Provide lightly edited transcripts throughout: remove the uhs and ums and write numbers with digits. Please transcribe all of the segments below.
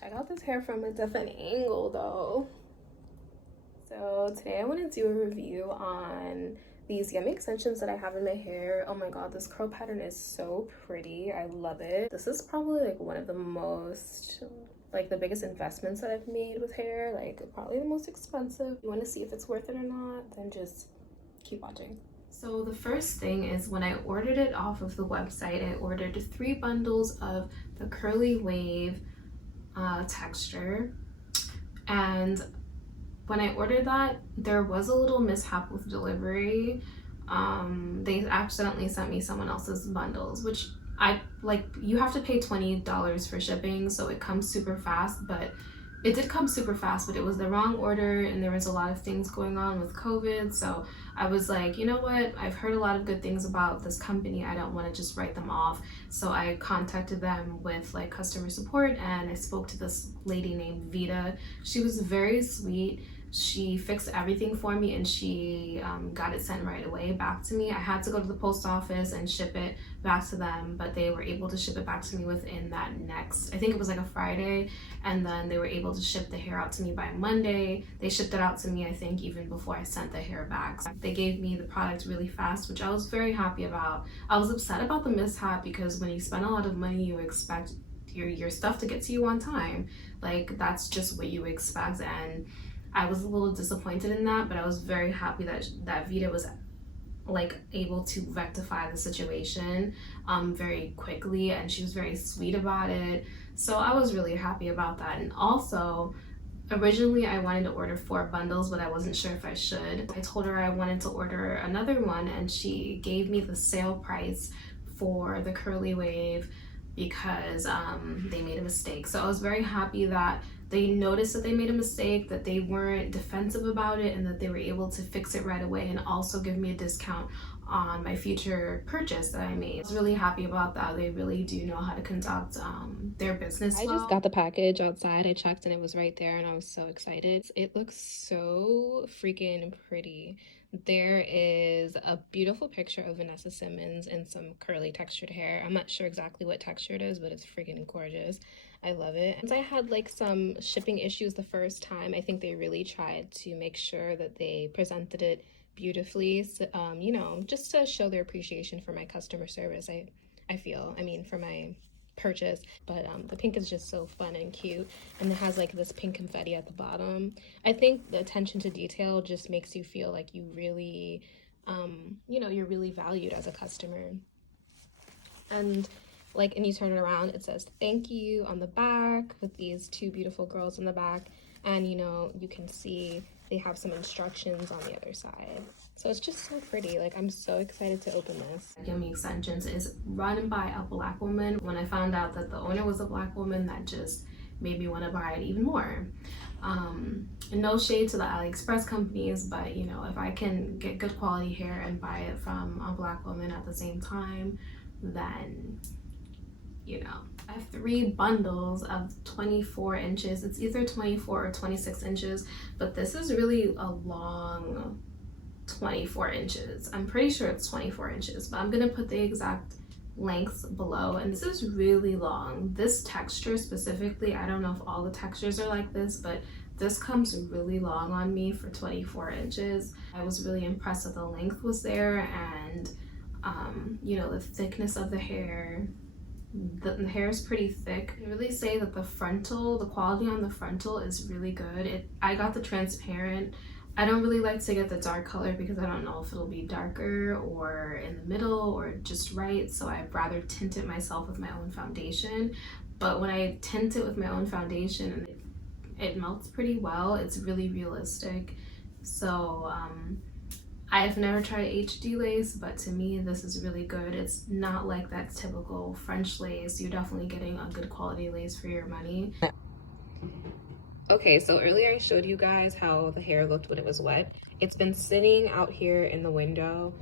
Check out this hair from a different angle though. So today I want to do a review on these yummy extensions that I have in my hair. Oh my god, this curl pattern is so pretty. I love it. This is probably like one of the most, like the biggest investments that I've made with hair, like probably the most expensive. If you want to see if it's worth it or not, then just keep watching. So the first thing is when I ordered it off of the website, I ordered 3 bundles of the curly wave texture, and when I ordered that, there was a little mishap with delivery. They accidentally sent me someone else's bundles, which I like. You have to pay $20 for shipping, so it comes super fast, but it did come super fast, but it was the wrong order and there was a lot of things going on with COVID. So I was like, you know what? I've heard a lot of good things about this company. I don't want to just write them off. So I contacted them with like customer support, and I spoke to this lady named Vita. She was very sweet. She fixed everything for me, and she got it sent right away back to me. I had to go to the post office and ship it back to them, but they were able to ship it back to me within that next, I think it was like a Friday, and then they were able to ship the hair out to me by Monday. They shipped it out to me, I think, even before I sent the hair back. So they gave me the product really fast, which I was very happy about. I was upset about the mishap because when you spend a lot of money, you expect your stuff to get to you on time. Like, that's just what you expect, and I was a little disappointed in that, but I was very happy that Vita was like able to rectify the situation very quickly, and she was very sweet about it. So I was really happy about that. And also, originally I wanted to order 4 bundles, but I wasn't sure if I should. I told her I wanted to order another one, and she gave me the sale price for the curly wave because they made a mistake. So I was very happy that they noticed that they made a mistake, that they weren't defensive about it, and that they were able to fix it right away and also give me a discount on my future purchase that I made. I was really happy about that. They really do know how to conduct their business well. I just got the package outside. I checked and it was right there, and I was so excited. It looks so freaking pretty. There is a beautiful picture of Vanessa Simmons in some curly textured hair. I'm not sure exactly what texture it is, but it's freaking gorgeous. I love it. Since I had like some shipping issues the first time, I think they really tried to make sure that they presented it beautifully, so, you know, just to show their appreciation for my customer service. I feel, I mean, for my purchase. But the pink is just so fun and cute, and it has like this pink confetti at the bottom. I think the attention to detail just makes you feel like you really you know, you're really valued as a customer. And like, and you turn it around, it says thank you on the back with these 2 beautiful girls on the back, and you know, you can see they have some instructions on the other side. So it's just so pretty. Like, I'm so excited to open this. Yummy Extensions is run by a Black woman. When I found out that the owner was a Black woman, that just made me want to buy it even more. And no shade to the AliExpress companies, but you know, if I can get good quality hair and buy it from a Black woman at the same time, then you know. I have 3 bundles of 24 inches. It's either 24 or 26 inches, but this is really a long 24 inches. I'm pretty sure it's 24 inches, but I'm gonna put the exact lengths below. And this is really long. This texture specifically, I don't know if all the textures are like this, but this comes really long on me for 24 inches. I was really impressed that the length was there, and you know, the thickness of the hair. The hair is pretty thick. I can really say that the quality on the frontal is really good. I got the transparent. I don't really like to get the dark color because I don't know if it'll be darker or in the middle or just right, so I'd rather tint it myself with my own foundation. But when I tint it with my own foundation, it melts pretty well. It's really realistic. So I've never tried HD lace, but to me this is really good. It's not like that typical French lace. You're definitely getting a good quality lace for your money. Okay, so earlier I showed you guys how the hair looked when it was wet. It's been sitting out here in the window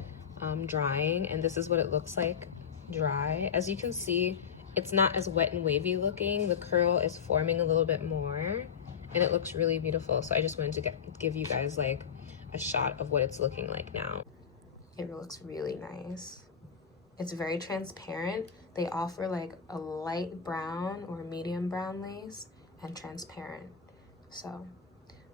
drying, and this is what it looks like dry. As you can see, it's not as wet and wavy looking. The curl is forming a little bit more, and it looks really beautiful. So I just wanted to give you guys like a shot of what it's looking like now. It looks really nice. It's very transparent. They offer like a light brown or medium brown lace, and transparent. So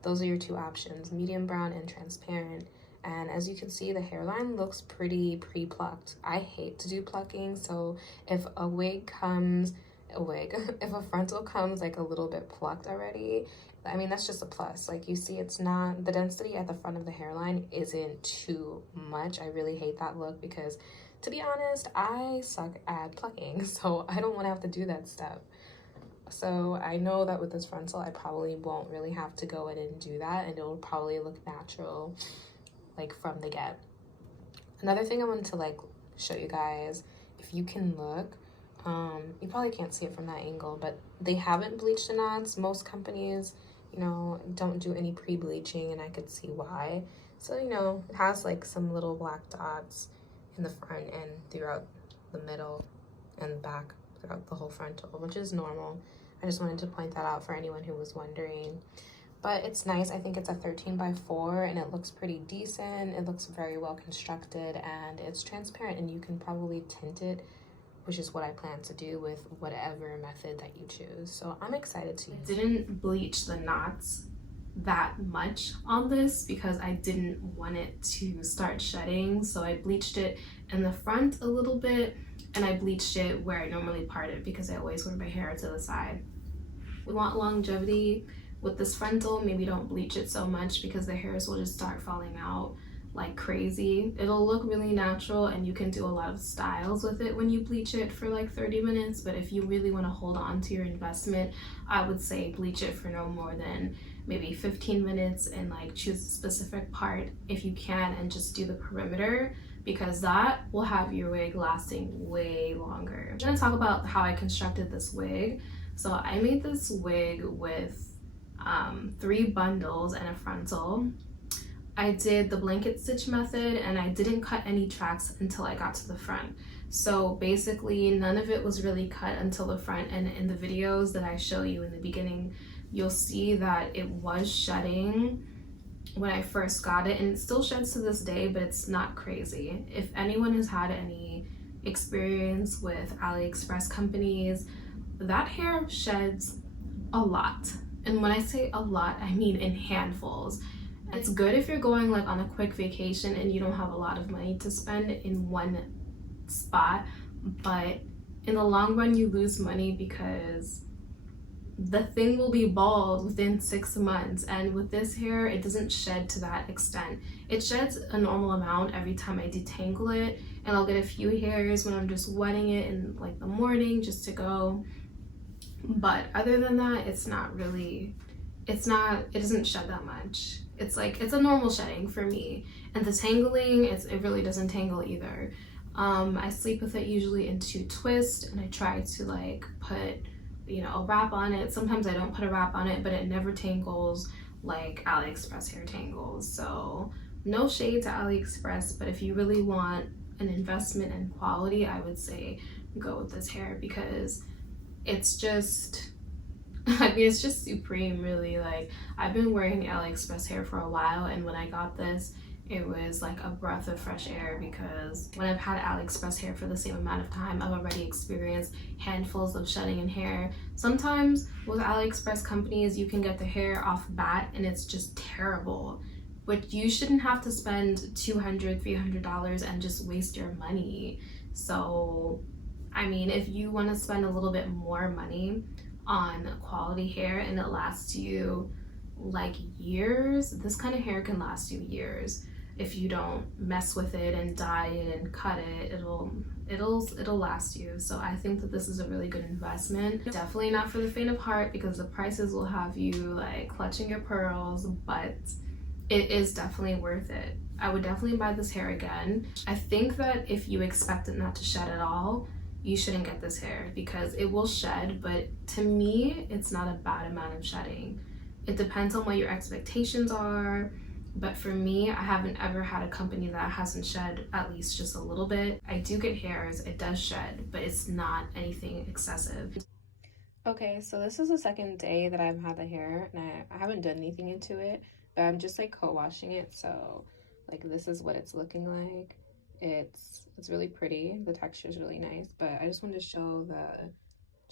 those are your two options, medium brown and transparent. And as you can see, the hairline looks pretty pre-plucked. I hate to do plucking, so if a wig comes, if a frontal comes like a little bit plucked already, I mean, that's just a plus. Like, you see, it's not, the density at the front of the hairline isn't too much. I really hate that look because, to be honest, I suck at plucking, so I don't want to have to do that step. So I know that with this frontal, I probably won't really have to go in and do that, and it'll probably look natural, like, from the get. Another thing I wanted to, like, show you guys, if you can look, you probably can't see it from that angle, but they haven't bleached the knots. Most companies, you know, don't do any pre-bleaching, and I could see why. So, you know, it has like some little black dots in the front and throughout the middle and back throughout the whole frontal, which is normal. I just wanted to point that out for anyone who was wondering. But it's nice. I think it's a 13x4 and it looks pretty decent. It looks very well constructed and it's transparent, and you can probably tint it, which is what I plan to do with whatever method that you choose. So I'm excited to use it. I didn't bleach the knots that much on this because I didn't want it to start shedding. So I bleached it in the front a little bit, and I bleached it where I normally part it because I always wear my hair to the side. We want longevity with this frontal. Maybe don't bleach it so much because the hairs will just start falling out like crazy. It'll look really natural and you can do a lot of styles with it when you bleach it for like 30 minutes. But if you really want to hold on to your investment, I would say bleach it for no more than maybe 15 minutes and like choose a specific part if you can, and just do the perimeter, because that will have your wig lasting way longer. I'm gonna talk about how I constructed this wig. So I made this wig with 3 bundles and a frontal. I did the blanket stitch method and I didn't cut any tracks until I got to the front. So basically none of it was really cut until the front, and in the videos that I show you in the beginning, you'll see that it was shedding when I first got it, and it still sheds to this day, but it's not crazy. If anyone has had any experience with AliExpress companies, that hair sheds a lot. And when I say a lot, I mean in handfuls. It's good if you're going like on a quick vacation and you don't have a lot of money to spend in one spot, but in the long run you lose money because the thing will be bald within 6 months. And with this hair, it doesn't shed to that extent. It sheds a normal amount every time I detangle it, and I'll get a few hairs when I'm just wetting it in like the morning just to go. But other than that, it doesn't shed that much. It's like, it's a normal shedding for me. And the tangling, it really doesn't tangle either. I sleep with it usually in 2 twists, and I try to like put, you know, a wrap on it. Sometimes I don't put a wrap on it, but it never tangles like AliExpress hair tangles. So no shade to AliExpress, but if you really want an investment in quality, I would say go with this hair because it's just, I mean, it's just supreme, really. Like, I've been wearing AliExpress hair for a while, and when I got this, it was like a breath of fresh air, because when I've had AliExpress hair for the same amount of time, I've already experienced handfuls of shedding in hair. Sometimes with AliExpress companies, you can get the hair off bat and it's just terrible, but you shouldn't have to spend $200, $300 and just waste your money. So, I mean, if you want to spend a little bit more money on quality hair and it lasts you like years, this kind of hair can last you years. If you don't mess with it and dye it and cut it, it'll last you. So I think that this is a really good investment. Definitely not for the faint of heart, because the prices will have you like clutching your pearls, but it is definitely worth it. I would definitely buy this hair again. I think that if you expect it not to shed at all, you shouldn't get this hair, because it will shed, but to me, it's not a bad amount of shedding. It depends on what your expectations are, but for me, I haven't ever had a company that hasn't shed at least just a little bit. I do get hairs, it does shed, but it's not anything excessive. Okay, so this is the second day that I've had the hair, and I haven't done anything into it, but I'm just like co-washing it, so like this is what it's looking like. It's really pretty, the texture is really nice, but I just wanted to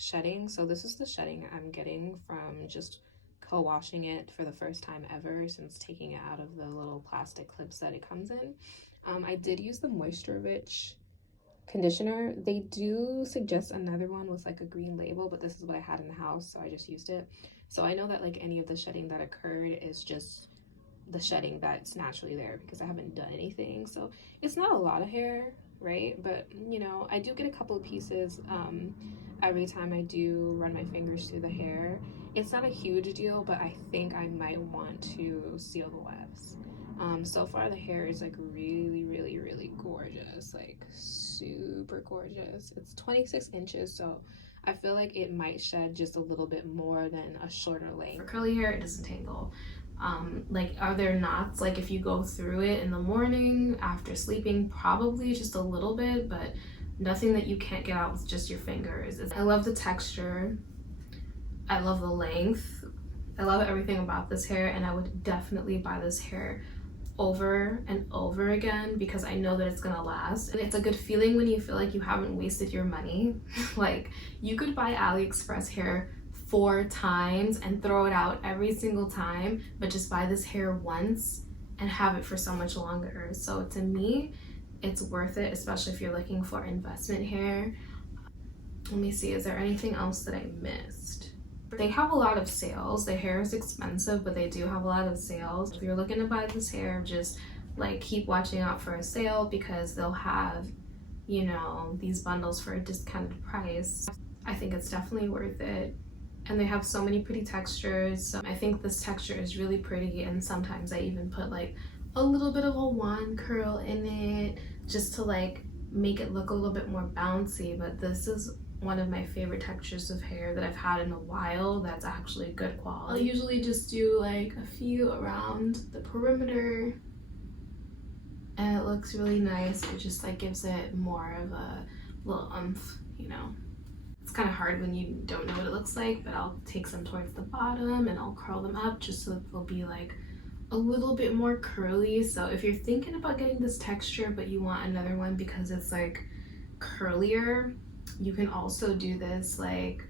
shedding. So this is the shedding I'm getting from just co-washing it for the first time ever since taking it out of the little plastic clips that it comes in. I did use the Moisture Rich conditioner. They do suggest another one with like a green label, but this is what I had in the house, so I just used it. So I know that like any of the shedding that occurred is just the shedding that's naturally there because I haven't done anything. So it's not a lot of hair, right? But you know, I do get a couple of pieces every time I do run my fingers through the hair. It's not a huge deal, but I think I might want to seal the wefts. So far the hair is like really gorgeous, like super gorgeous. It's 26 inches, so I feel like it might shed just a little bit more than a shorter length. For curly hair, it doesn't tangle. Like, are there knots like if you go through it in the morning after sleeping? Probably just a little bit, but nothing that you can't get out with just your fingers. I love the texture, I love the length, I love everything about this hair, and I would definitely buy this hair over and over again because I know that it's gonna last. And it's a good feeling when you feel like you haven't wasted your money. Like, you could buy AliExpress hair 4 times and throw it out every single time, but just buy this hair once and have it for so much longer. So to me, it's worth it, especially if you're looking for investment hair. Let me see, is there anything else that I missed? They have a lot of sales. Their hair is expensive, but they do have a lot of sales. If you're looking to buy this hair, just like keep watching out for a sale because they'll have, you know, these bundles for a discounted price. I think it's definitely worth it. And they have so many pretty textures. So I think this texture is really pretty, and sometimes I even put like a little bit of a wand curl in it just to like make it look a little bit more bouncy. But this is one of my favorite textures of hair that I've had in a while that's actually good quality. I'll usually just do like a few around the perimeter and it looks really nice. It just like gives it more of a little oomph, you know. It's kind of hard when you don't know what it looks like, but I'll take some towards the bottom and I'll curl them up just so that they'll be like a little bit more curly. So if you're thinking about getting this texture but you want another one because it's like curlier, you can also do this like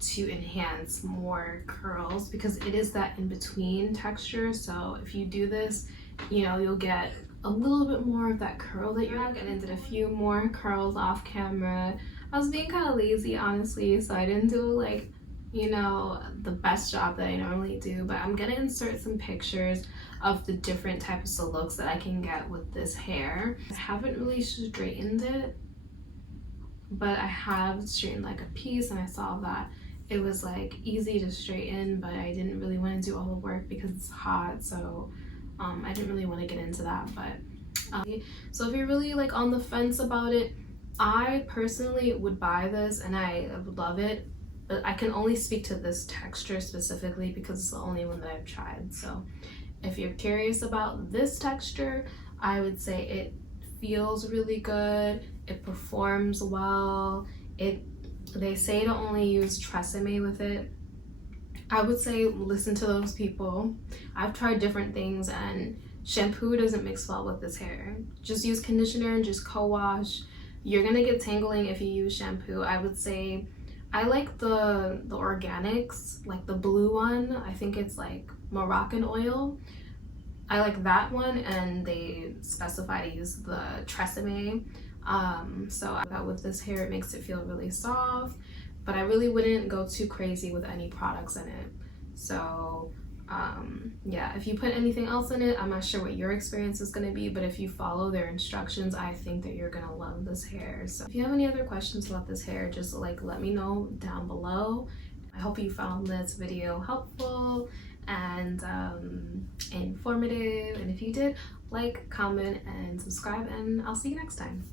to enhance more curls because it is that in-between texture. So if you do this, you know, you'll get a little bit more of that curl that you're getting. And did a few more curls off camera. I was being kind of lazy, honestly, so I didn't do like, you know, the best job that I normally do, but I'm gonna insert some pictures of the different types of looks that I can get with this hair. I haven't really straightened it, but I have straightened like a piece and I saw that it was like easy to straighten, but I didn't really want to do all the work because it's hot, so I didn't really want to get into that. But so if you're really like on the fence about it, I personally would buy this and I would love it, but I can only speak to this texture specifically because it's the only one that I've tried. So if you're curious about this texture, I would say it feels really good, it performs well. They say to only use Tresemme with it. I would say listen to those people. I've tried different things and shampoo doesn't mix well with this hair. Just use conditioner and just co-wash. You're gonna get tangling if you use shampoo. I would say I like the organics, like the blue one. I think it's like Moroccan oil. I like that one, and they specify to use the Tresemme. So that with this hair, it makes it feel really soft, but I really wouldn't go too crazy with any products in it. So yeah, if you put anything else in it, I'm not sure what your experience is going to be, but if you follow their instructions, I think that you're going to love this hair. So if you have any other questions about this hair, just like let me know down below. I hope you found this video helpful and informative, and if you did, like, comment, and subscribe, and I'll see you next time.